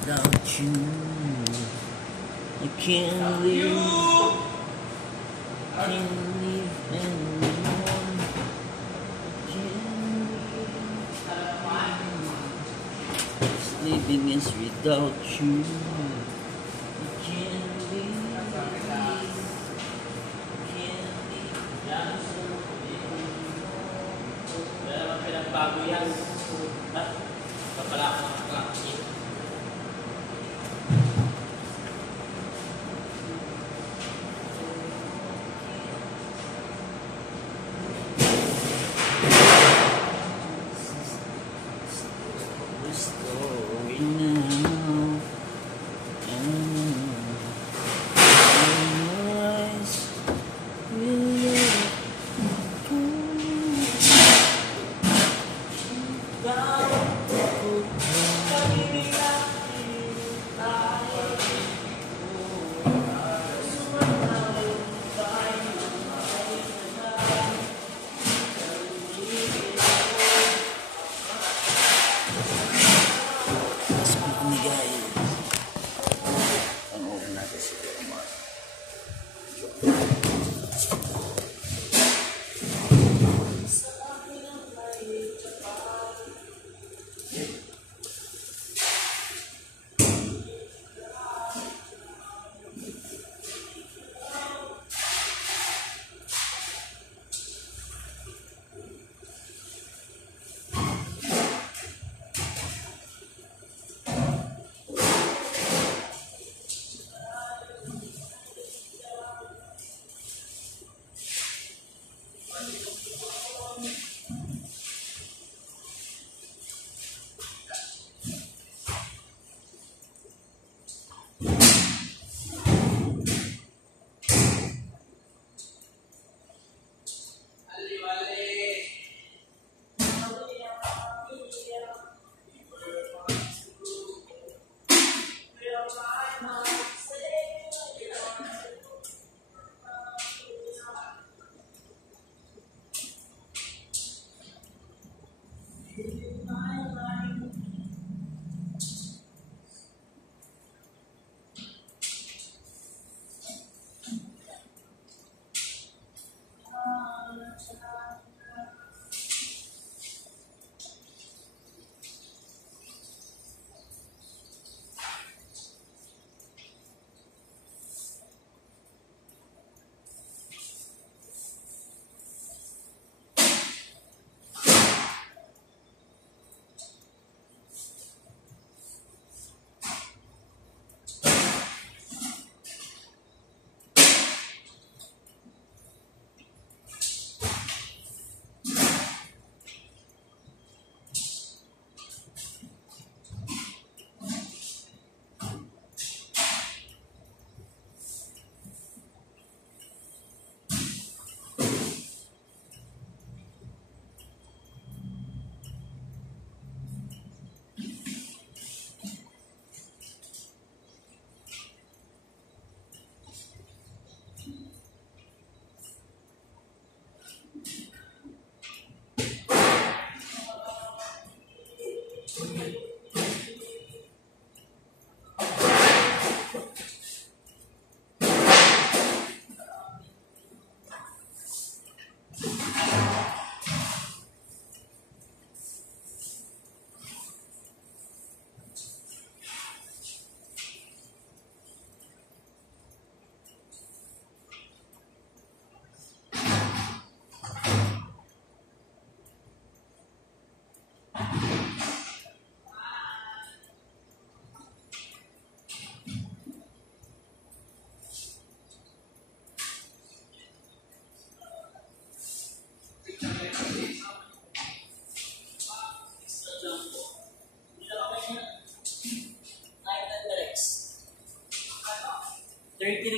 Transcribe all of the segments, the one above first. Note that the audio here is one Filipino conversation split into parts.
without you. I can't live. Can't live anymore. Living is without you. I can't live. Can't live. Wala pinagbago yan. Kapala ako ng clock.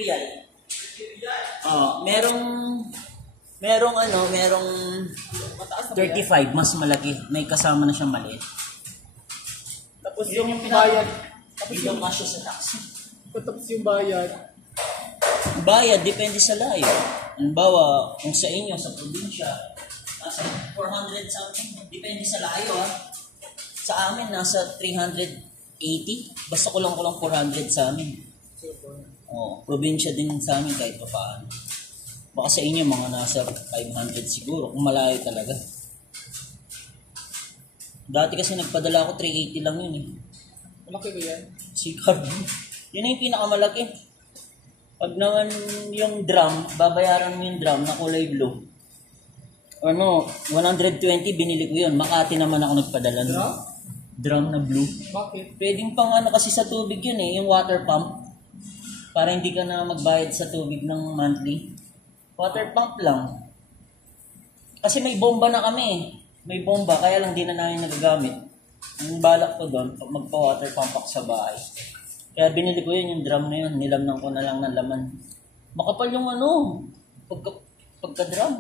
Real. Oh, merong 35 mas malaki. May kasama na siyang maliit. Tapos yung bayad, Tapos yung kasya sa taxi. tapos yung bayad. Bayad depende sa layo. Halimbawa, kung sa inyo sa probinsya, nasa 400 something, depende sa layo ha. Sa amin nasa 380 80. Basta kulang-kulang 400 sa amin. Oo, probinsya din sa amin kahit pa paano. Baka sa inyo mga nasa 500 siguro kung malayo talaga. Dati kasi nagpadala ako 380 lang yun eh. Malaki ba yan? Si card. Yun na yung pinakamalaki. Pag naman yung drum, babayaran mo yung drum na kulay blue. 120 binili ko yun. Makati naman ako nagpadala. Drum? Drum na blue. Bakit? Pwedeng pang kasi sa tubig yun eh, yung water pump. Para hindi ka na magbayad sa tubig ng monthly. Water pump lang. Kasi may bomba na kami eh. May bomba, kaya lang di na namin nagagamit. Ang balak ko doon, magpa-water pump ako sa bahay. Kaya binili ko yun, yung drum na yun. Nilamnan ko na lang ng laman. Makapal yung pagka-drum.